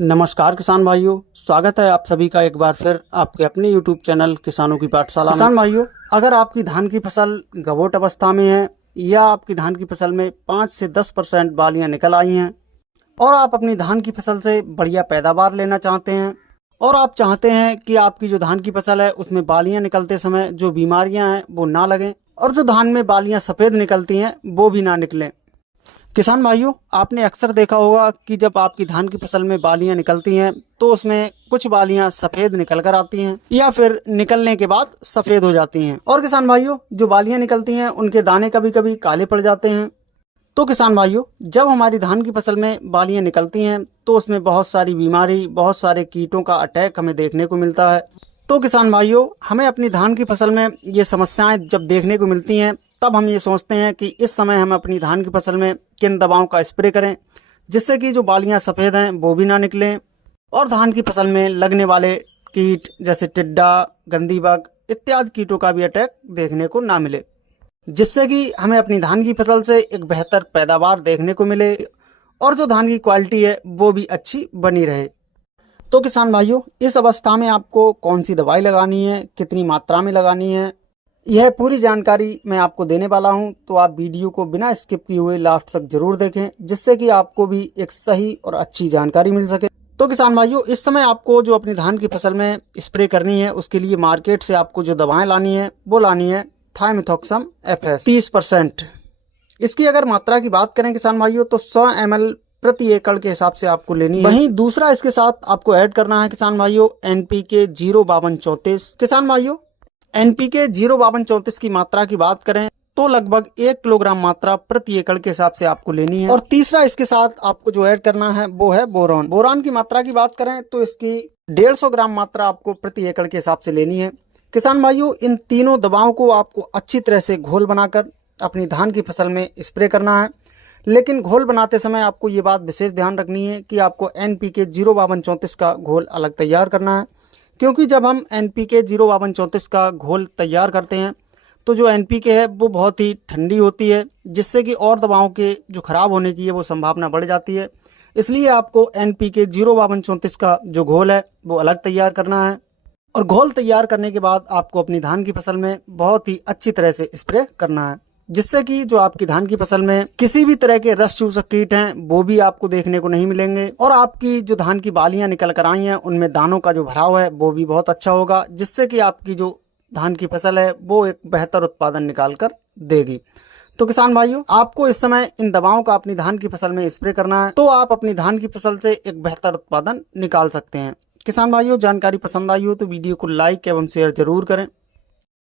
नमस्कार किसान भाइयों, स्वागत है आप सभी का एक बार फिर आपके अपने YouTube चैनल किसानों की पाठशाला में। किसान भाइयों, अगर आपकी धान की फसल गवोट अवस्था में है या आपकी धान की फसल में 5 से 10% बालियां निकल आई हैं और आप अपनी धान की फसल से बढ़िया पैदावार लेना चाहते हैं और आप चाहते हैं कि आपकी जो धान की फसल है उसमें बालियां निकलते समय जो बीमारियां हैं वो ना लगें और जो धान में बालियां सफ़ेद निकलती हैं वो भी ना निकलें। किसान भाइयों, आपने अक्सर देखा होगा कि जब आपकी धान की फसल में बालियां निकलती हैं तो उसमें कुछ बालियां सफ़ेद निकल कर आती हैं या फिर निकलने के बाद सफ़ेद हो जाती हैं। और किसान भाइयों, जो बालियां निकलती हैं उनके दाने कभी कभी काले पड़ जाते हैं। तो किसान भाइयों, जब हमारी धान की फसल में बालियां निकलती हैं तो उसमें बहुत सारी बीमारी, बहुत सारे कीटों का अटैक हमें देखने को मिलता है। तो किसान भाइयों, हमें अपनी धान की फसल में ये समस्याएं जब देखने को मिलती हैं तब हम ये सोचते हैं कि इस समय हम अपनी धान की फसल में किन दवाओं का स्प्रे करें जिससे कि जो बालियां सफ़ेद हैं वो भी ना निकलें और धान की फसल में लगने वाले कीट जैसे टिड्डा, गंदी बग इत्यादि कीटों का भी अटैक देखने को ना मिले, जिससे कि हमें अपनी धान की फसल से एक बेहतर पैदावार देखने को मिले और जो धान की क्वालिटी है वो भी अच्छी बनी रहे। तो किसान भाइयों, इस अवस्था में आपको कौन सी दवाई लगानी है, कितनी मात्रा में लगानी है, यह पूरी जानकारी मैं आपको देने वाला हूं। तो आप वीडियो को बिना स्किप किए हुए लास्ट तक जरूर देखें जिससे कि आपको भी एक सही और अच्छी जानकारी मिल सके। तो किसान भाइयों, इस समय आपको जो अपनी धान की फसल में स्प्रे करनी है उसके लिए मार्केट से आपको जो दवाएं लानी है वो लानी है थाइमेथॉक्सम FS 30%। इसकी अगर मात्रा की बात करें किसान भाइयों तो 100 ml प्रति एकड़ के हिसाब से आपको लेनी है। वहीं दूसरा इसके साथ आपको ऐड करना है किसान भाइयों NPK 05234। किसान भाइयों, NPK 05234 की मात्रा की बात करें तो लगभग 1 किलोग्राम मात्रा प्रति एकड़ के हिसाब से आपको लेनी है। और तीसरा इसके साथ आपको जो ऐड करना है वो है बोरॉन। बोरॉन की मात्रा की बात करें तो इसकी 150 ग्राम मात्रा आपको प्रति एकड़ के हिसाब से लेनी है। किसान भाइयों, इन तीनों दवाओं को आपको अच्छी तरह से घोल बनाकर अपनी धान की फसल में स्प्रे करना है। लेकिन घोल बनाते समय आपको ये बात विशेष ध्यान रखनी है कि आपको NPK 05234 का घोल अलग तैयार करना है, क्योंकि जब हम NPK 05234 का घोल तैयार करते हैं तो जो NPK है वो बहुत ही ठंडी होती है, जिससे कि और दवाओं के जो ख़राब होने की है वो संभावना बढ़ जाती है। इसलिए आपको NPK 05234 का जो घोल है वो अलग तैयार करना है और घोल तैयार करने के बाद आपको अपनी धान की फसल में बहुत ही अच्छी तरह से स्प्रे करना है, जिससे कि जो आपकी धान की फसल में किसी भी तरह के रस चूसक कीट हैं वो भी आपको देखने को नहीं मिलेंगे और आपकी जो धान की बालियां निकल कर आई हैं उनमें दानों का जो भराव है वो भी बहुत अच्छा होगा, जिससे कि आपकी जो धान की फसल है वो एक बेहतर उत्पादन निकाल कर देगी। तो किसान भाइयों, आपको इस समय इन दवाओं का अपनी धान की फसल में स्प्रे करना है तो आप अपनी धान की फसल से एक बेहतर उत्पादन निकाल सकते हैं। किसान भाइयों, जानकारी पसंद आई हो तो वीडियो को लाइक एवं शेयर जरूर करें।